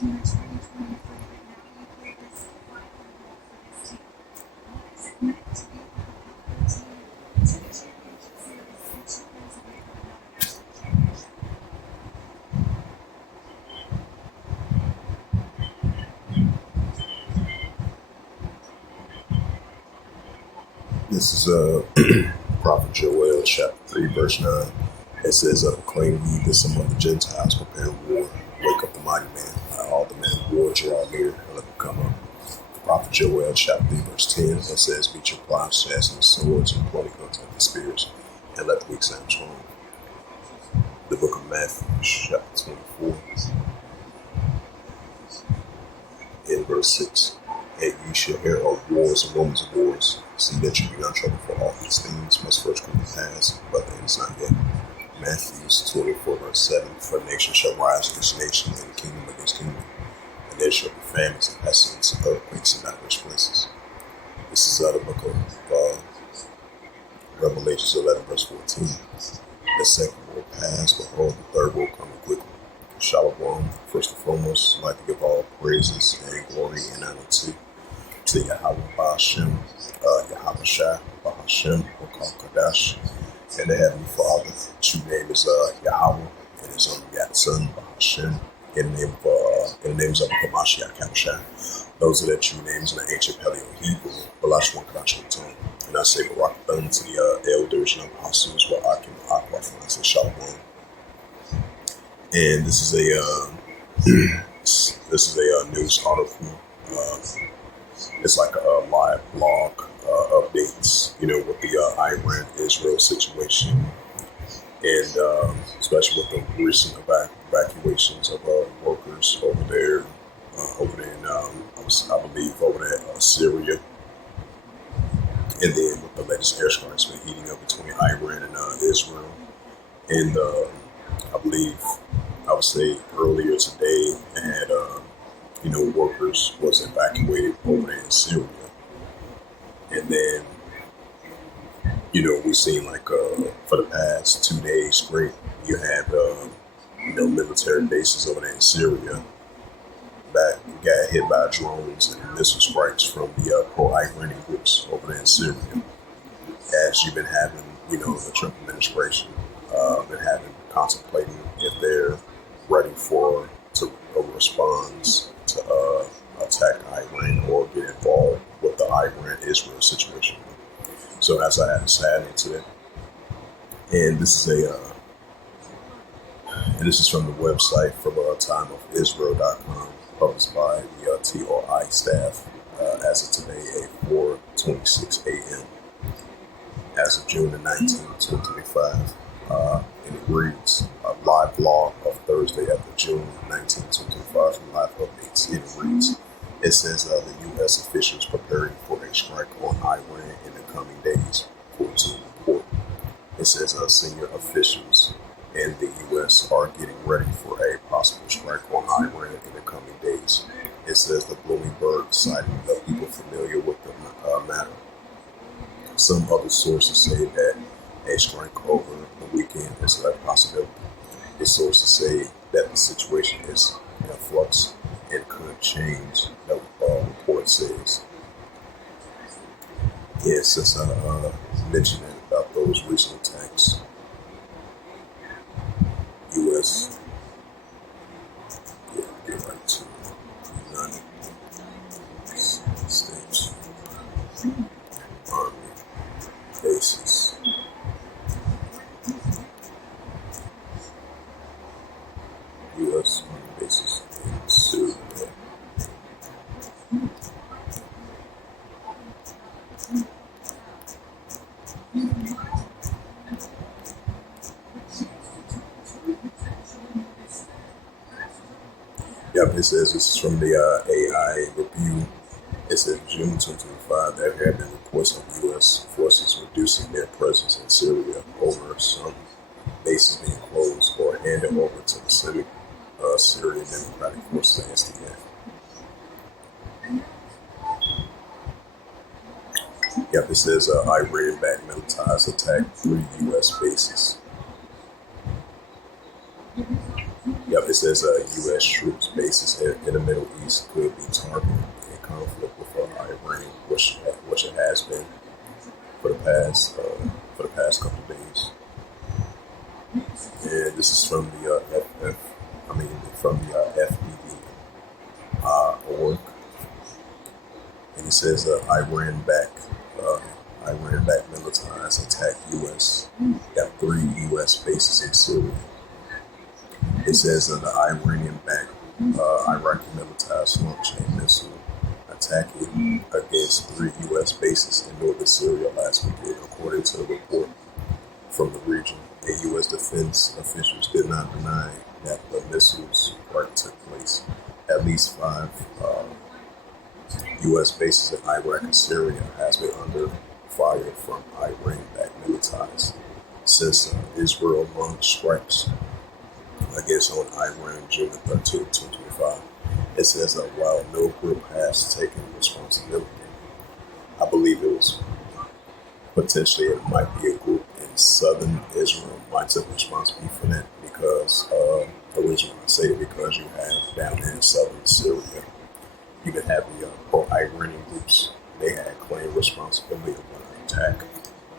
This is Prophet Joel, chapter 3, verse 9. It says, proclaim ye this among the Gentiles, prepare war, wake up the mighty man, all the men of war draw near, and let them come up. Prophet Joel, chapter 3, verse 10, it says, beat your plows, fasten your swords, and pointing guns at the spears, and let the weak stand strong. The book of Matthew, chapter 24, in verse 6. And ye shall hear of wars and rumors of wars. See that you be not troubled, for all these things must first come to pass, but the end is not yet. Matthew 24, verse 7. For nation shall rise against nation, and kingdom against kingdom. And there shall be famines and pestilence and earthquakes in diverse places. This is out of the book of Revelation 11, verse 14. The second will pass, behold, the third will come quickly. Shalom. First and foremost, I'd like to give all praises and glory and honor to Yahweh Ba'ashem, Yahweh Shai, Ba'ashem, Wakal Kadash, and the Heavenly Father. True name is Yahweh, and His only begotten Son, Ba'ashem, in the names of Kamashiach Kabashai. Those are the true names in the ancient Paleo Hebrew, Balash One Kadash Tone. And I say Barak Thumb to the elders and apostles, where Akim Aqua, and I say Shalom. And this is a news article. It's like a live blog updates, with the Iran-Israel situation, and especially with the recent evacuations of workers over there in, I believe, over there Syria, and then with the latest airstrikes been heating up between Iran and Israel, and I would say earlier today, they had workers was evacuated over there in Syria. And then, we've seen for the past 2 days straight, you had, military bases over there in Syria that got hit by drones and missile strikes from the pro-Iranian groups over there in Syria. As you've been having, the Trump administration been contemplating if they're ready to response to attack Iran or get involved with the Iran-Israel situation. So as I had sat into it, and this is from the website from timeofisrael.com, published by the TRI staff as of today at 4:26 a.m. as of June the 19th, 2025. And it reads a live blog of Thursday after June 19, 2025 from Live Updates. It reads, it says the U.S. officials preparing for a strike on Iran in the coming days, according to the report. It says senior officials in the U.S. are getting ready for a possible strike on Iran in the coming days. It says the Bloomberg citing the people familiar with the matter. Some other sources say that a strike over the weekend is a possibility. The sources say that the situation is in flux and could change, the report says. Yeah, since I mentioned about those recent attacks, U.S. get right to United States Army bases. U.S. Army bases in Syria. Yep, it says this is from the AI review. It says June 2025 there have been reports of U.S. forces reducing their presence in Syria over some bases being closed or handed over to the Syrian Democratic Forces, SDF. Yep, it says Iran-backed militarized attack 3 U.S. bases. Yep, it says U.S. troops bases in the Middle East could be targeted in conflict with Iran, which it has been for the past couple of days. And this is from the from the FBD org, and it says uh, Iran-backed militarized attack U.S. got 3 U.S. bases in Syria. It says the Iranian-backed Iraqi militarized launched a missile attacking against 3 U.S. bases in northern Syria last weekend, according to a report from the region. U.S. defense officials did not deny that the missiles strike took place. At least 5 U.S. bases in Iraq and Syria has been under fire from Iran-backed militaries since Israel launched strikes against on Iran June 13, 2025. It says that while no group has taken responsibility, I believe it might be a group in southern Israel might take responsibility for that because the reason I say it because you have down in southern Syria, you can have the pro-Iranian groups. They had claimed responsibility of an attack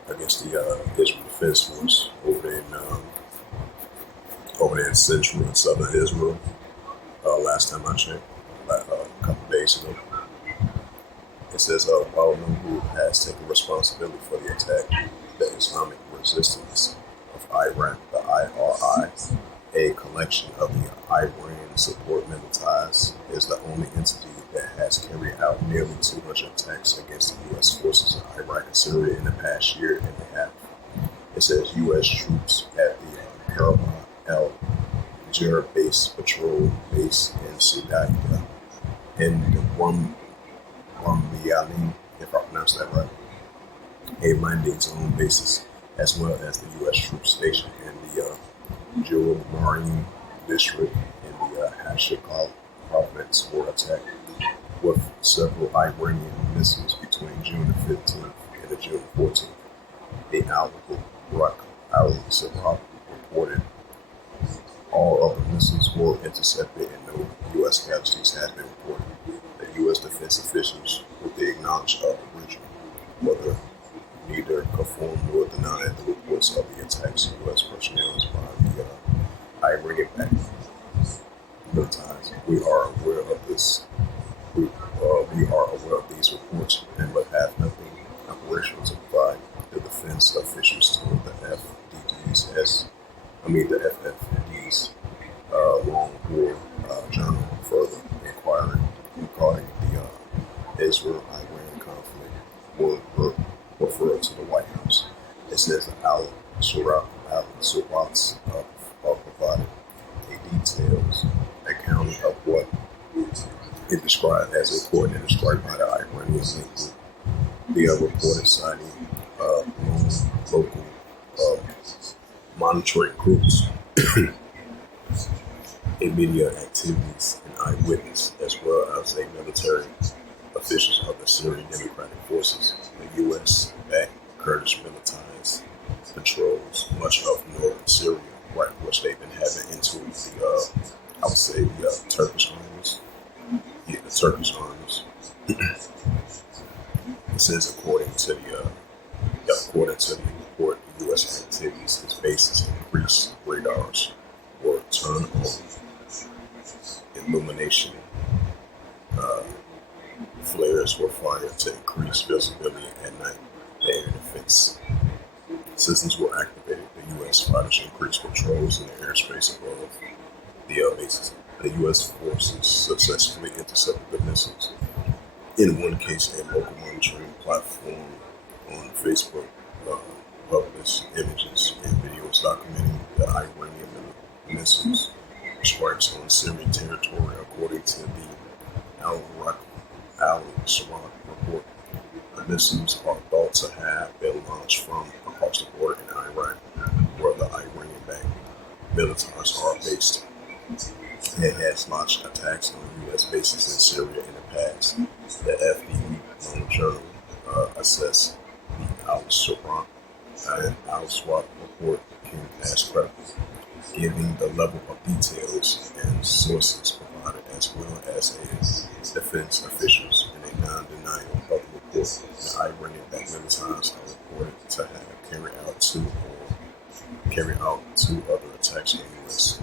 against the Israel Defense Force over there in central and southern Israel. Last time I checked, a couple of days ago. It says, while no group has taken responsibility for the attack, the Islamic Resistance of Iraq, the IRI, a collection of the Iranian support militaries, is the only entity that has carried out nearly 200 attacks against the U.S. forces in Iraq and Syria in the past year and a half. It says U.S. troops at the Karabakh Al-Jir base patrol base in Sudaia and the Rumbiali, if I pronounce that right, a landing zone basis, as well as the U.S. troops stationed in the Jewel Marine District in the Hashikal province were attacked with several Iranian missiles between June 15th and June 14th. The Al-Sabah reported all of the missiles were intercepted and no U.S. casualties had been reported. The U.S. defense officials, with the acknowledge of the region, whether neither confirmed nor denied the reports of the attacks U.S. personnel by the Iranian-backed militaries. We are aware of this. We are aware of these reports, and but have nothing operational to provide. The defense officials told the the FFD's long war journal further inquiring regarding the Israel-Iran conflict were referred to the White House. It says that Al-Surats provided a detailed accounting of what it described as a coordinated strike by the Iranian link group. The reported citing local monitoring groups in media activities and eyewitness, as well as a military officials of the Syrian Democratic Forces. The U.S.-backed Kurdish militaries controls much of northern Syria, right, which they've been having into the, I would say, the Turkish armies. Yeah, the Turkish armies. It says according to the report, U.S. activities, its bases increased radars were turned on, illumination flares were fired to increase visibility at night. The air defense systems were activated. The U.S. fighters increased patrols in the airspace above the bases. The U.S. forces successfully intercepted the missiles. In one case, a local monitoring platform on Facebook published images and videos documenting the Iranian missiles strikes on Syrian territory, according to the Al-Shawab report. The missiles are thought to have been launched from across the border in Iraq, where the Iranian-backed militaries are based. It has launched attacks on U.S. bases in Syria in the past. The FD journal assessed the Al-Shawab report came as credible. giving the level of details and sources provided as well as a defense officials in a non-denial of the report. The Iranian backed militants are reported to have carried out two other attacks on U.S.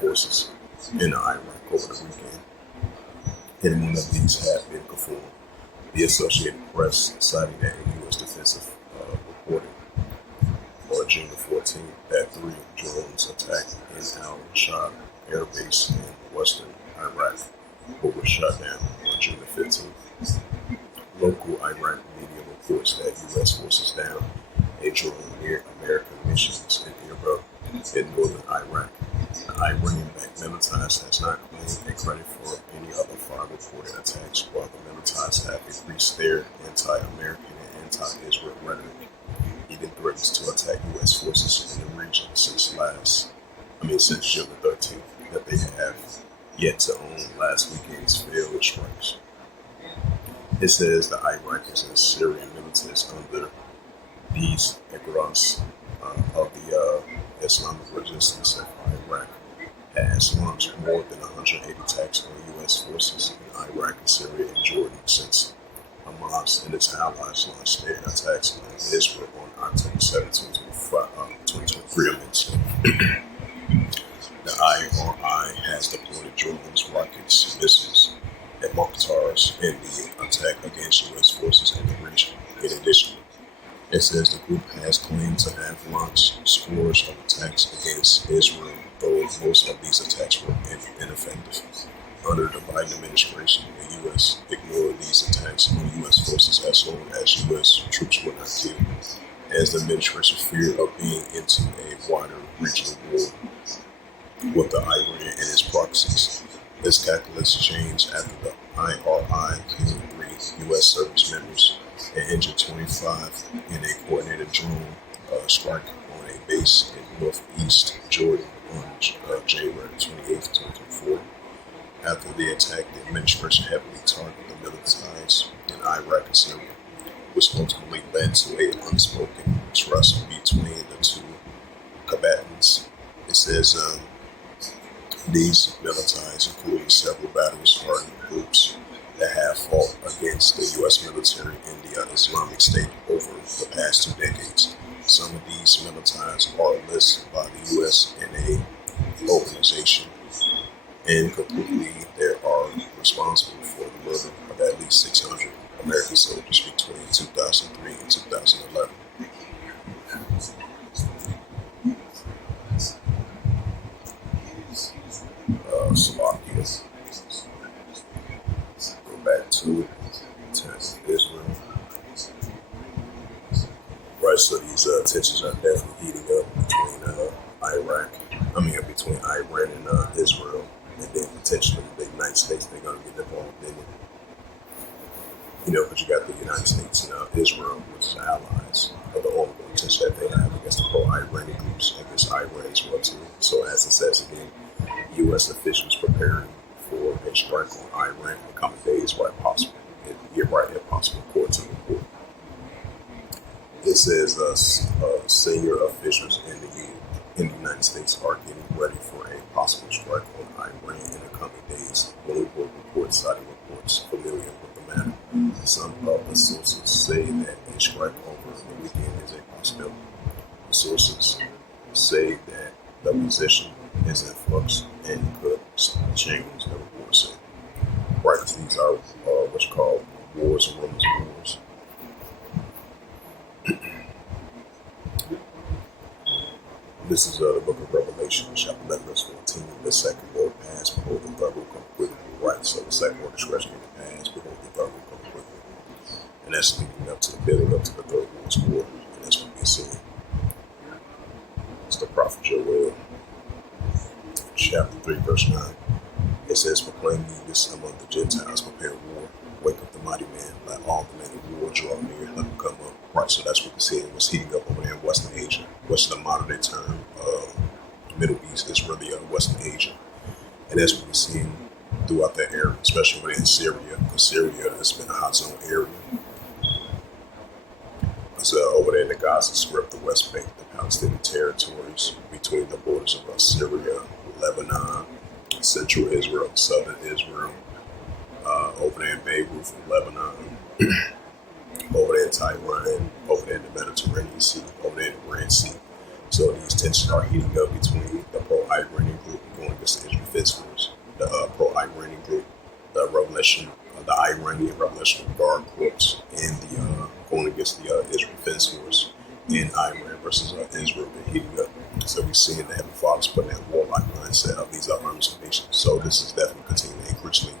Forces in Iraq over the weekend, and one of these had been confirmed. The Associated Press citing that a U.S. defensive reported on June the 14th that three drones attacked in al-Shab air base in western Iraq, but were shot down on June the 15th. Local Iraq media reports that U.S. forces down a drone near American missions in Iraq in northern Iraq. The Iranian-backed militants has not claimed a credit for any other five reported attacks, while the militants have increased their anti-American and anti-Israel rhetoric, even threatens to attack U.S. forces in the region since June the 13th, that they have yet to own last weekend's failed strikes. It says the Iraqis and Syrian militants under these agros of the Islamic resistance of Iraq has launched more than 180 attacks on U.S. forces in Iraq, Syria, and Jordan since Hamas and its allies launched their attacks on Israel on October 7, 2023. The IRI has deployed drones, rockets, missiles, and mortars in the attack against U.S. forces in the region. In addition, it says the group has claimed to have launched scores of attacks against Israel, though most of these attacks were ineffective. Under the Biden administration, the U.S. ignored these attacks on U.S. forces as long as U.S. troops were not killed, as the administration feared of being into a wider regional war with the Iran and its proxies. This calculus changed after the IRI killed three U.S. service members and injured 25 in a coordinated drone strike on a base in northeast Jordan on January 28, 2024. After the attack, the administration heavily targeted the militants in Iraq and Syria, which ultimately led to an unspoken trust between the two combatants. It says these militants, including several battle-hardened groups that have fought against the U.S. military in the Islamic State over the past 2 decades. Some of these militants are listed by the U.S. in a organization, and completely they are responsible for the murder of at least 600 American soldiers between 2003 and 2011. Slovakia. Go back to Israel. Right, so these tensions are definitely heating up between Iran and Israel, and then potentially the United States. They're going to get involved in it. But you got the United States and Israel, which is allies of the ongoing tension that they have against the pro-Iranian groups against Iran as well too. So as it says again, U.S. officials preparing for a strike on Iran in the coming days, right possible. If possible, according to the report. It says senior officials in the United States are getting ready for a possible strike on Iran in the coming days. Bloomberg reports citing reports familiar with the matter. Some of the sources say that a strike over the weekend is a possibility. The sources say that the position is in flux and could change, the report said. Right, because these are what's called wars and rumors of wars. This is the book of Revelation, chapter 11, verse 14. The second word passed, behold, the third will come quickly. Right, so the second word is resurrected passed, behold, the third will come quickly. And that's leading up to the building up to the third world's war. And that's what we see. It's the prophet Joel, chapter 3, verse 9. It says, proclaim ye this among the Gentiles, prepare war, wake up the mighty man, let all the men of war draw near, let them come up. Right, so that's what we see. It was heating up over there in Western Asia. What's the modern day term? Middle East is really Western Asia. And that's what we're seeing throughout that area, especially over there in Syria, because Syria has been a hot zone area. So over there in the Gaza Strip, the West Bank, the Palestinian territories, between the borders of Syria, Lebanon, central Israel, southern Israel, over there in Beirut, Lebanon, over there in Taiwan, over there in the Mediterranean Sea, over there in the Red Sea. So these tensions are heating up between the pro-Iranian group going against the Israel Defense Force, the pro-Iranian group, the Iranian Revolutionary Guard Corps, and the going against the Israel Defense Force in Iran versus Israel. They're heating up. So we're seeing the Heavenly Father's putting that warlike mindset of these arms of nations. So this is definitely continuing to increasingly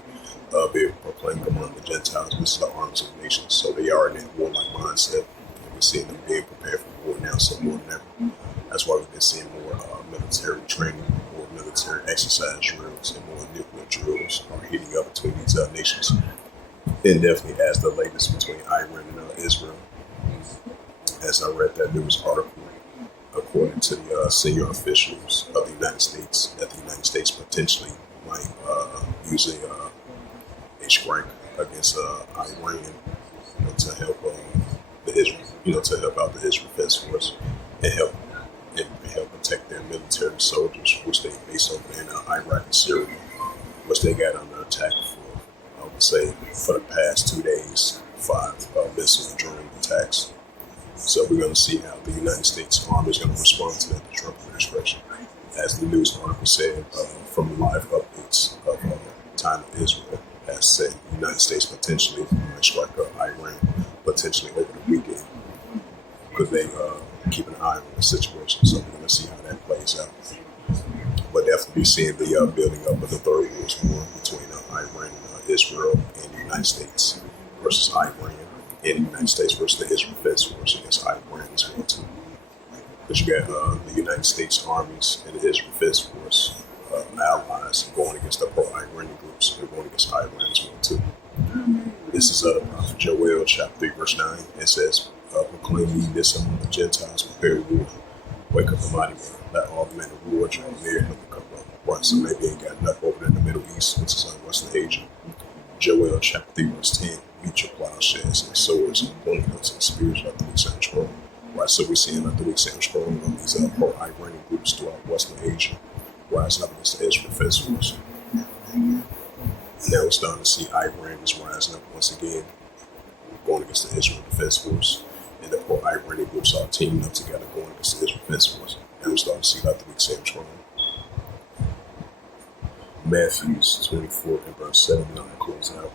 be proclaimed among the Gentiles. This is the arms of nations. So they are in that warlike mindset. And we're seeing them being prepared for war now, so more than ever. That's why we've been seeing more military training, more military exercise drills, and more nuclear drills are heating up between these nations. And definitely as the latest between Iran and Israel. As I read that news article, according to the senior officials of the United States, that the United States potentially might use a strike against Iran, to help the Israel, to help out the Israel Defense Force and help protect their military soldiers, which they base over there in Iraq and Syria, which they got under attack for, I would say, for the past 2 days, 5 missile and drone attacks. So we're going to see how the United States Army is going to respond to that, the Trump administration. As the news article said, from the live updates of time of Israel, has said the United States potentially might strike Iran potentially over the weekend because they keep an eye on the situation. So we're going to see how that plays out. But definitely seeing the building up of the Third World War between Iran and Israel and the United States versus Iran, and the United States versus the Israel Defense Force against Iran as well too. Because you got the United States armies and the Israel Defense Force allies going against the pro-Iranian groups and going against Iran as well too. This is the prophet Joel chapter 3 verse 9. It says, proclaim ye this among the Gentiles, prepare war. Wake up the mighty one. Let all the men of war draw near him to come up. Right, so maybe ain't got enough over there in the Middle East, which is Western Asia. Joel chapter 3 verse 10. Meet your plowshares and swords and pointing guns and spears like the weak sound strong. Right, so we're seeing like the weak sound strong of these pro-Iranian groups throughout Western Asia rising up against the Israel Defense Force. Now we're starting to see Iran is rising up once again, going against the Israel Defense Force. And the pro-Iranian groups are teaming up together going against the Israel Defense Force. And we're starting to see like the weak sound strong. Matthew 24 and verse 7 now to close out.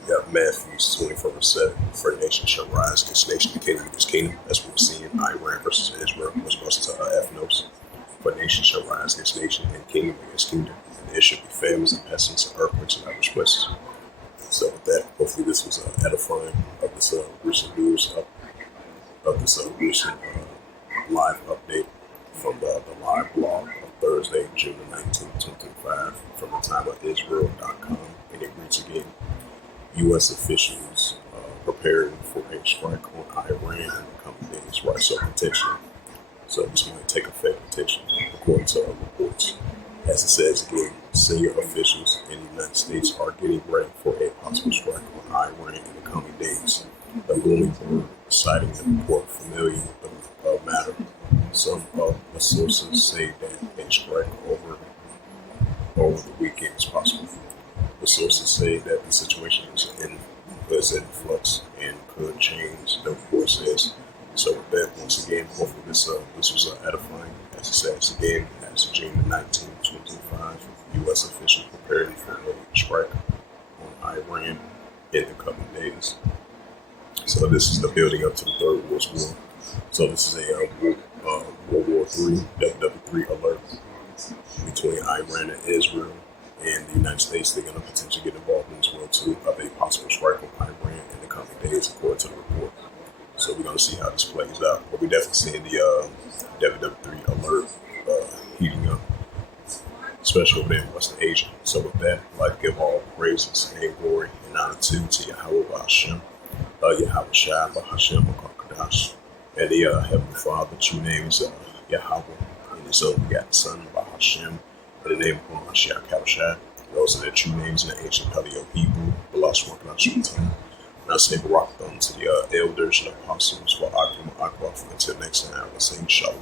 We got Matthew 24 verse 7. For nation shall rise against nation, the kingdom against kingdom. That's what we're seeing. Iran versus Israel, which goes to ethnos. For nation shall rise against nation, and kingdom against kingdom. And there should be famines and pestilence and earthquakes and other places. So with that, hopefully this was edifying of this recent news, of this recent live update from the live blog of Thursday, June 19, 2025, from the time of Israel.com. And it reads again, U.S. officials preparing for a strike on Iran in the coming days, right? So potentially. So this might take effect potentially, according to reports. As it says again, senior officials in the United States are getting ready for a possible strike on Iran in the coming days. The Bloomberg citing the report familiar with the matter. Some of the sources say that a strike over the weekend is possible. The sources say that the situation is in flux and could change, the report says. So with that, once again, hopefully this was edifying. As it says again, as of June 19, 2025, U.S. officials preparing for a strike on Iran in the coming days. So this is the building up to the Third World War. So this is a World War III, WW3 Alert between Iran and Israel and the United States. They're going to potentially get involved in this world too of a possible strike on Iran in the coming days, according to the report. So we're going to see how this plays out. But we're definitely seeing the WW3 Alert heating up, especially over there in Western Asia. So with that, I'd like to give all praises and glory and honor to Yahweh Hashem, Yahweh Shai, Hashem, Kadash, and the Heavenly Father. The true name is Yahweh, and His own begotten Son, Hashem, in the name of Mashiach Kadoshai. Those are the true names in the ancient Paleo Hebrew, the lost one, And I say Barak to the elders and apostles for Akim Akbar. Until next time, I will say Shalom.